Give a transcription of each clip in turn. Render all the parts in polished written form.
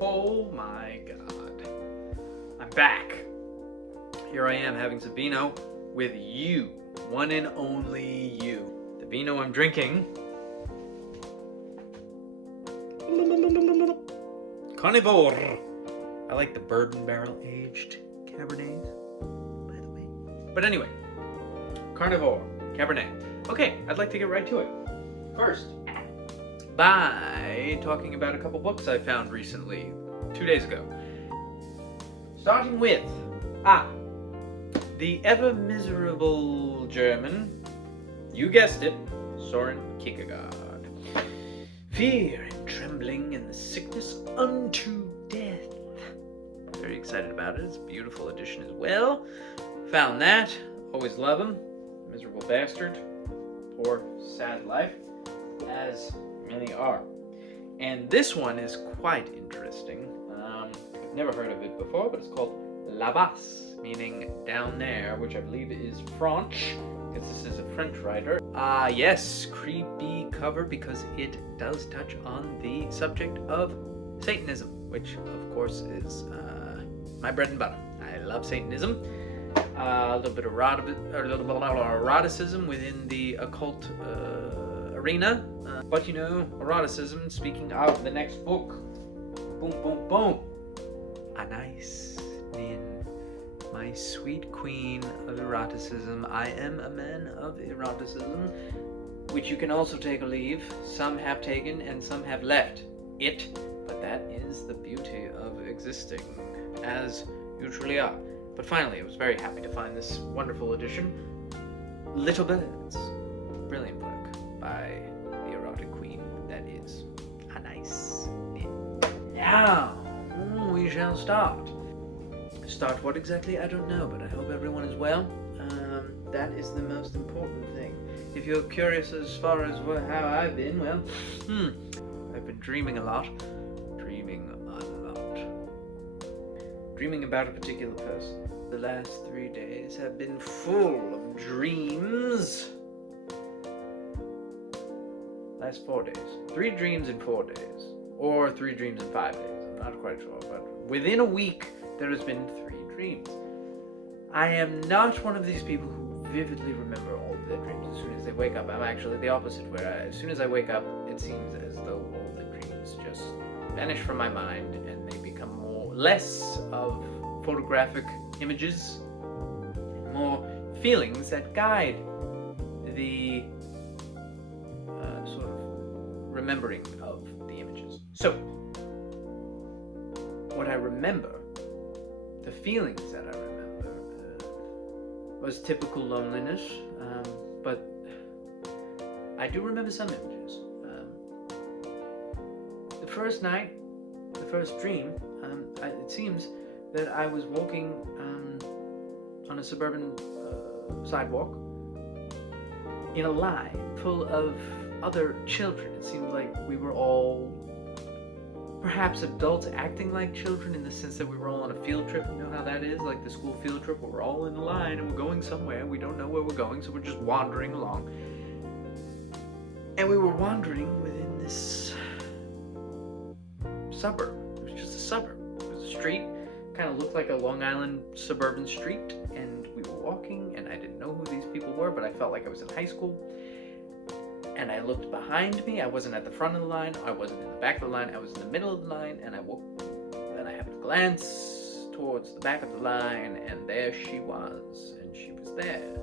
Oh my god. I'm back. Here I am having some Vino with you. One and only you. The Vino I'm drinking. Carnivore. I like the bourbon barrel aged Cabernet, by the way. But anyway, Carnivore, Cabernet. Okay, I'd like to get right to it. First, by talking about a couple books I found recently, 2 days ago. Starting with, the ever-miserable German, you guessed it, Soren Kierkegaard. Fear and trembling and the sickness unto death. Very excited about it. It's a beautiful edition as well. Found that. Always love him. Miserable bastard. Poor, sad life. As many are. And this one is quite interesting. I've never heard of it before, but it's called là-bas, meaning down there, which I believe is French, because this is a French writer. Yes, creepy cover, because it does touch on the subject of Satanism, which of course is my bread and butter. I love Satanism. A little bit of eroticism within the occult arena. But you know, eroticism, speaking of the next book, boom, boom, boom. Anais Nin, my sweet queen of eroticism. I am a man of eroticism, which you can also take or leave. Some have taken and some have left it, but that is the beauty of existing, as you truly are. But finally, I was very happy to find this wonderful edition. Little Birds. Brilliant work by the erotic queen that is Anais Nin. Now, we shall start. Start what exactly? I don't know, but I hope everyone is well. That is the most important thing. If you're curious as far as how I've been, well, I've been dreaming a lot. Dreaming about a particular person. The last 3 days have been full of dreams. Last 4 days. 3 dreams in 4 days. Or 3 dreams in 5 days. I'm not quite sure, but within a week, there has been 3 dreams. I am not one of these people who vividly remember all of their dreams as soon as they wake up. I'm actually the opposite, where as soon as I wake up, it seems as though all the dreams just vanish from my mind and they become less of photographic images and more feelings that guide the sort of remembering of the images. So, what I remember, the feelings that I remember, was typical loneliness, but I do remember some images. The first night, the first dream, it seems that I was walking on a suburban sidewalk in a line full of other children. It seemed like we were all perhaps adults acting like children, in the sense that we were all on a field trip. You know how that is, like the school field trip, where we're all in a line and we're going somewhere. We don't know where we're going, so we're just wandering along. And we were wandering within this suburb. It was just a suburb. Street, kind of looked like a Long Island suburban street, and we were walking, and I didn't know who these people were, but I felt like I was in high school. And I looked behind me. I wasn't at the front of the line, I wasn't in the back of the line, I was in the middle of the line, and I happened to glance towards the back of the line, and there she was, and she was there,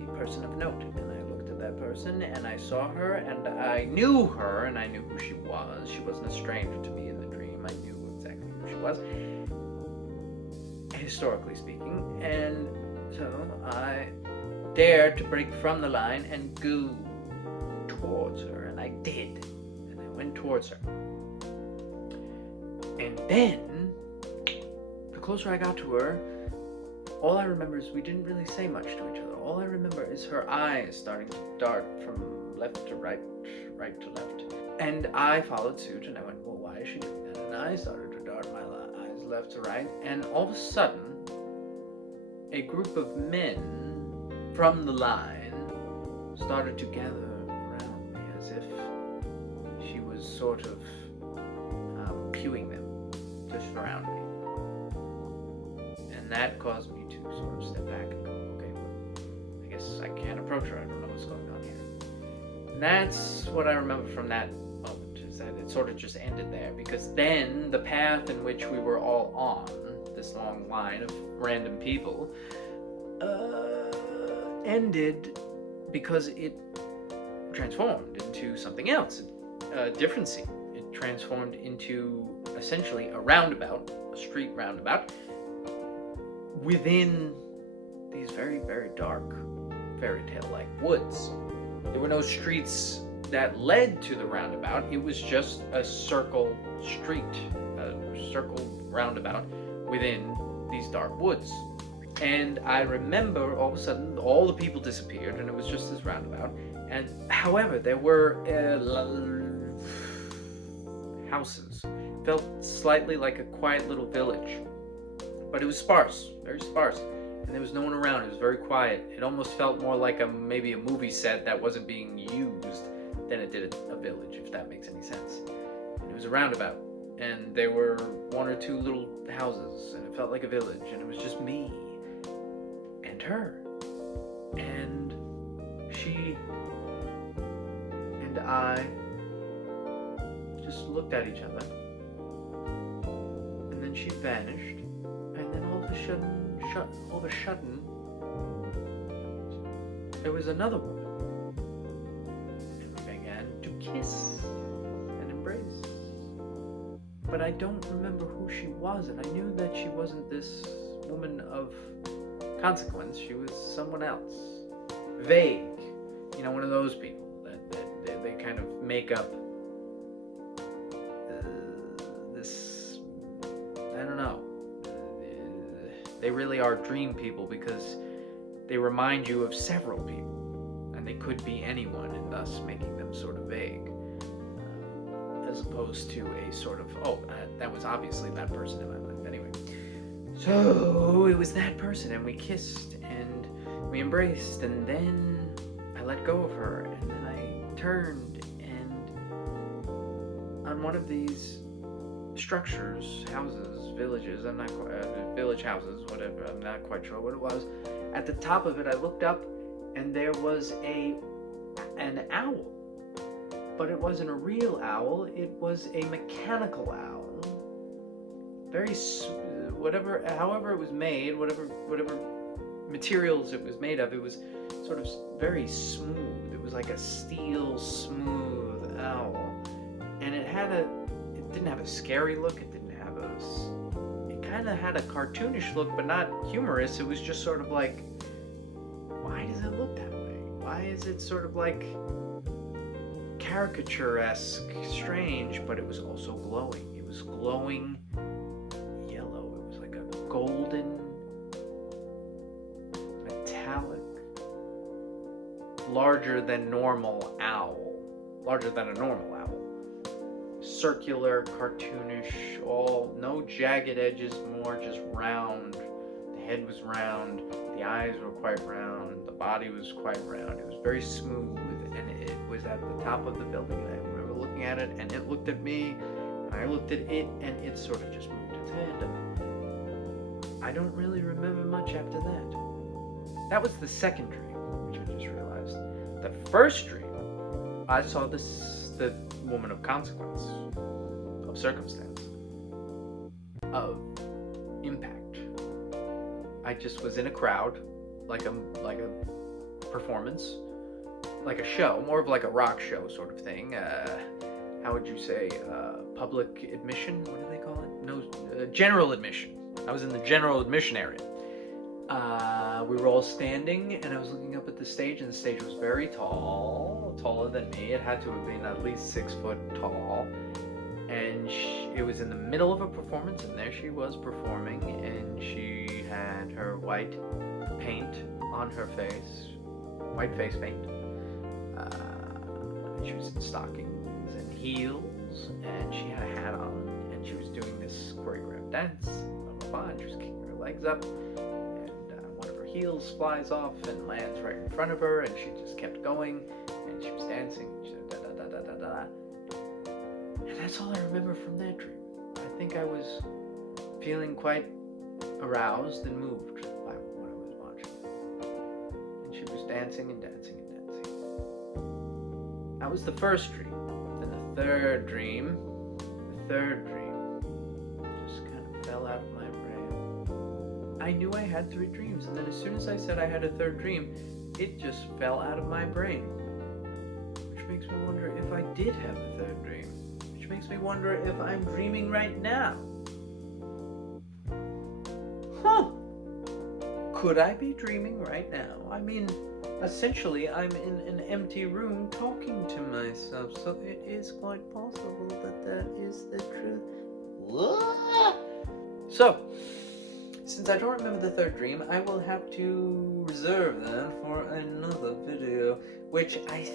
the person of note. And I looked at that person, and I saw her, and I knew her, and I knew who she was. She wasn't a stranger to me in the dream. I knew exactly who she was, historically speaking, and so I dared to break from the line and go towards her, and I did, and I went towards her. And then, the closer I got to her, all I remember is we didn't really say much to each other. All I remember is her eyes starting to dart from left to right, right to left. And I followed suit, and I went, well, why is she doing that? And I started to dart my eyes left to right, and all of a sudden, a group of men from the line started to gather around me, as if she was sort of cueing them to surround me. And that caused me to sort of step back and go, okay, well, I guess I can't approach her. I don't know what's going on here. And that's what I remember from that moment, is that it sort of just ended there. Because then the path in which we were all on, this long line of random people, ended because it transformed into something else, a different scene. It transformed into essentially a roundabout, a street roundabout, within these very, very dark, fairy tale-like woods. There were no streets that led to the roundabout. It was just a circle street, a circle roundabout within these dark woods. And I remember all of a sudden all the people disappeared and it was just this roundabout. And however, there were houses. Felt slightly like a quiet little village, but it was sparse, very sparse, and there was no one around. It was very quiet. It almost felt more like maybe a movie set that wasn't being used than it did a village, if that makes any sense. And it was a roundabout, and there were one or two little houses, and it felt like a village, and it was just me and her, and she and I just looked at each other, and then she vanished, and then all of a sudden, there was another woman, and we began to kiss and embrace. But I don't remember who she was, and I knew that she wasn't this woman of consequence. She was someone else, vague, one of those people that they kind of make up this, I don't know, they really are dream people because they remind you of several people, and they could be anyone, and thus making them sort of vague, as opposed to a sort of, that was obviously that person in my life. Anyway, so it was that person, and we kissed and we embraced, and then I let go of her, and then I turned, and on one of these structures, houses, villages, village houses, whatever, I'm not quite sure what it was. At the top of it, I looked up, and there was an owl. But it wasn't a real owl, it was a mechanical owl. However it was made, whatever materials it was made of, it was sort of very smooth. It was like a steel smooth owl. And it didn't have a scary look, it kind of had a cartoonish look, but not humorous. It was just sort of like, why does it look that way? Why is it sort of like caricature-esque, strange, but it was also glowing. It was glowing yellow. It was like a golden, metallic, larger than a normal owl. Circular, cartoonish, no jagged edges, more just round. The head was round, the eyes were quite round, the body was quite round. It was very smooth, and it was at the top of the building, and I remember looking at it, and it looked at me, and I looked at it, and it sort of just moved its head. I don't really remember much after that. That was the second dream, which I just realized. The first dream, I saw the woman of consequence, of circumstance, of impact. I just was in a crowd, like a performance, like a show, more of like a rock show sort of thing. How would you say, public admission? What do they call it? No, general admission. I was in the general admission area. We were all standing, and I was looking up at the stage, and the stage was very tall, taller than me. It had to have been at least 6 foot tall, and it was in the middle of a performance, and there she was performing, and she had her white paint on her face, white face paint. She was in stockings and heels, and she had a hat on, and she was doing this choreographed dance, and she was kicking her legs up, one of her heels flies off and lands right in front of her, and she just kept going, and she was dancing, and she said, da da da da da da. And that's all I remember from that dream. I think I was feeling quite aroused and moved by what I was watching. And she was dancing and dancing and dancing. That was the first dream. Then the third dream just kind of fell out of my brain. I knew I had 3 dreams, and then as soon as I said I had a third dream, it just fell out of my brain. Which makes me wonder if I did have a third dream. Which makes me wonder if I'm dreaming right now. Huh. Could I be dreaming right now? I mean, essentially, I'm in an empty room talking to myself, so it is quite possible that that is the truth. So, since I don't remember the third dream, I will have to reserve that for another video, which I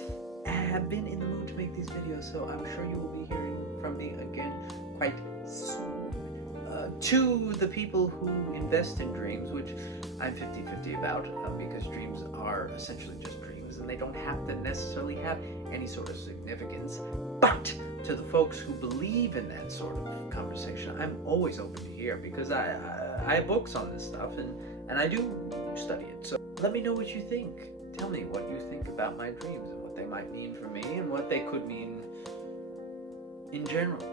have been in the mood to make these videos, so I'm sure you will be hearing from me again quite soon. To the people who invest in dreams, which I'm 50-50 about, because dreams are essentially just dreams and they don't have to necessarily have any sort of significance. But to the folks who believe in that sort of conversation, I'm always open to hear, because I have books on this stuff and I do study it. So let me know what you think. Tell me what you think about my dreams and what they might mean for me and what they could mean in general.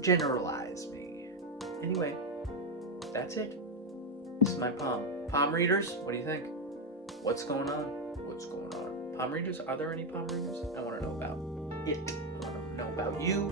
Generalize me. Anyway, that's it. This is my palm. Palm readers, what do you think? What's going on? What's going on? Palm readers, are there any palm readers? I want to know about it. I want to know about you.